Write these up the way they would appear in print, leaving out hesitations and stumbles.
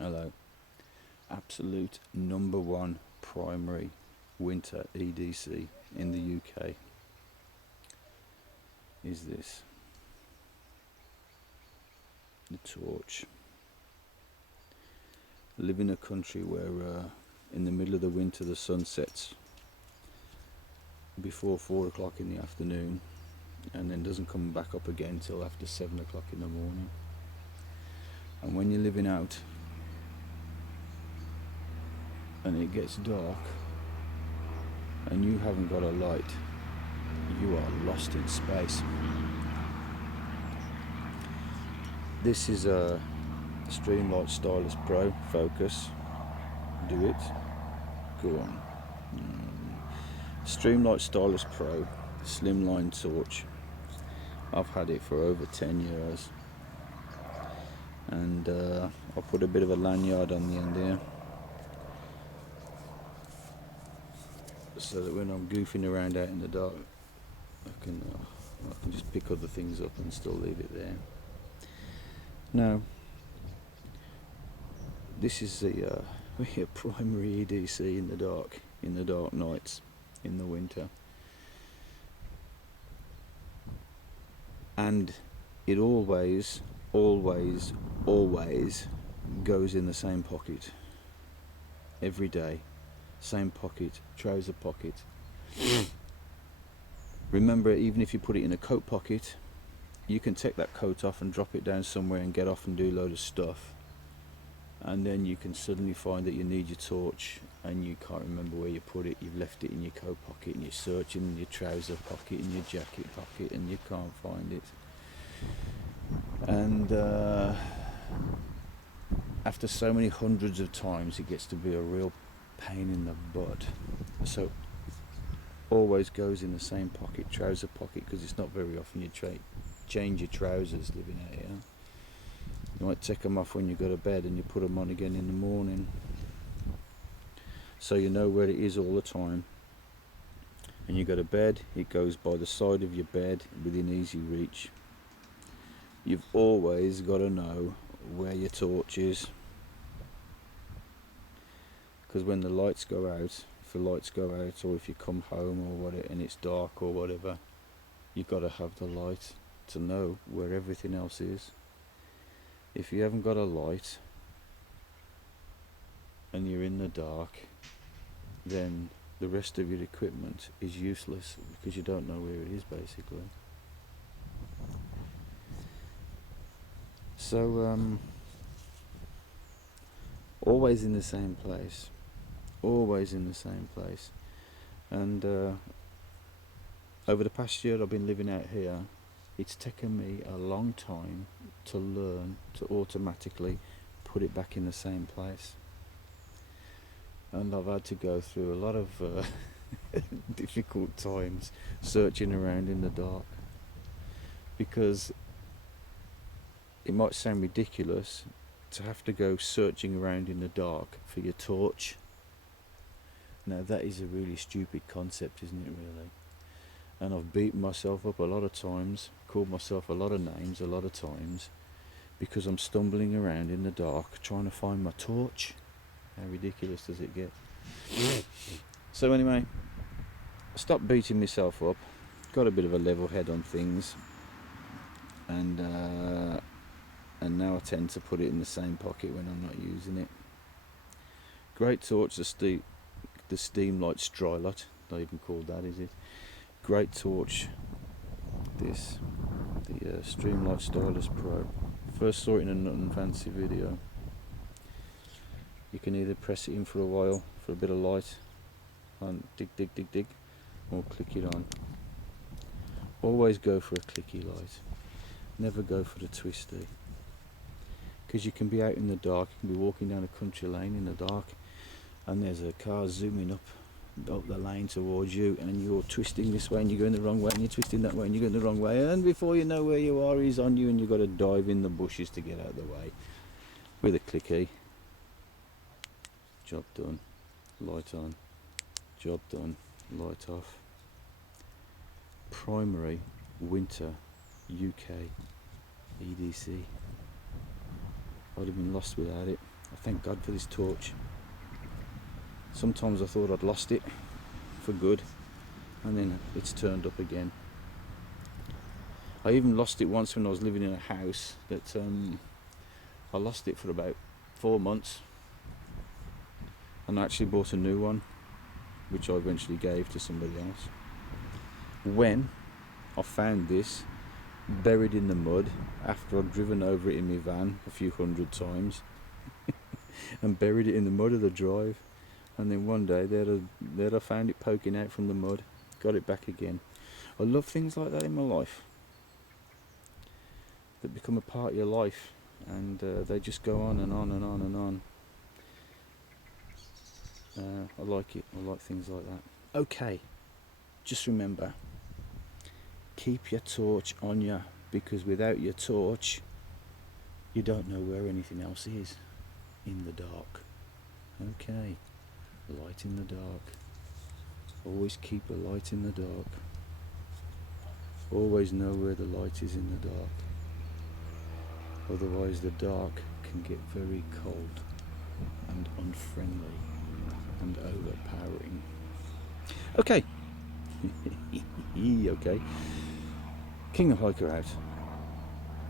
Hello. Absolute number one primary winter EDC in the UK is this, the torch. I live in a country where in the middle of the winter the sun sets before 4 o'clock in the afternoon and then doesn't come back up again till after 7 o'clock in the morning. And when you're living out and it gets dark and you haven't got a light, you are lost in space. This is a Streamlight Stylus Pro Focus. Do it. Go on. Streamlight Stylus Pro slimline torch. I've had it for over 10 years, and I'll put a bit of a lanyard on the end here so that when I'm goofing around out in the dark I can just pick other things up and still leave it there. Now this is the primary EDC in the dark nights in the winter, and it always goes in the same pocket every day. Same pocket, trouser pocket. Remember, even if you put it in a coat pocket, you can take that coat off and drop it down somewhere and get off and do a load of stuff, and then you can suddenly find that you need your torch and you can't remember where you put it. You've left it in your coat pocket and you're searching in your trouser pocket and your jacket pocket and you can't find it. And after so many hundreds of times it gets to be a real pain in the butt. So always goes in the same pocket, trouser pocket, because it's not very often you change your trousers living out here. You might take them off when you go to bed and you put them on again in the morning, so you know where it is all the time. And you go to bed, it goes by the side of your bed within easy reach. You've always got to know where your torch is, because when the lights go out, if the lights go out or if you come home or whatever and it's dark or whatever, you've got to have the light to know where everything else is. If you haven't got a light and you're in the dark, then the rest of your equipment is useless because you don't know where it is, basically. So always in the same place, and over the past year I've been living out here, it's taken me a long time to learn to automatically put it back in the same place, and I've had to go through a lot of difficult times searching around in the dark, because it might sound ridiculous to have to go searching around in the dark for your torch. Now that is a really stupid concept, isn't it, really? And I've beaten myself up a lot of times, called myself a lot of names a lot of times, because I'm stumbling around in the dark trying to find my torch. How ridiculous does it get? So anyway, I stopped beating myself up, got a bit of a level head on things, and now I tend to put it in the same pocket when I'm not using it. Great torch, the Streamlight Stylus, not even called that, is it? Great torch, this, the Streamlight Stylus Pro. First saw it in a Nothing Fancy video. You can either press it in for a while for a bit of light and dig, or click it on. Always go for a clicky light, never go for the twisty, because you can be out in the dark, you can be walking down a country lane in the dark and there's a car zooming up the lane towards you, and you're twisting this way and you're going the wrong way, and you're twisting that way and you're going the wrong way, and before you know where you are, he's on you and you've got to dive in the bushes to get out of the way with a clicky. Job done, light on. Job done, light off. Primary winter UK EDC. I'd have been lost without it. I thank God for this torch. Sometimes I thought I'd lost it for good, and then it's turned up again. I even lost it once when I was living in a house that I lost it for about 4 months, and I actually bought a new one, which I eventually gave to somebody else. When I found this buried in the mud after I'd driven over it in my van a few hundred times and buried it in the mud of the drive, and then one day there I found it poking out from the mud, got it back again. I love things like that in my life that become a part of your life, and they just go on and on and on and on. I like it. I like things like that. Okay, just remember, keep your torch on you, because without your torch you don't know where anything else is in the dark. Okay, light in the dark. Always keep a light in the dark. Always know where the light is in the dark. Otherwise the dark can get very cold and unfriendly and overpowering. Okay. Okay. King of Hiker out.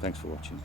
Thanks for watching.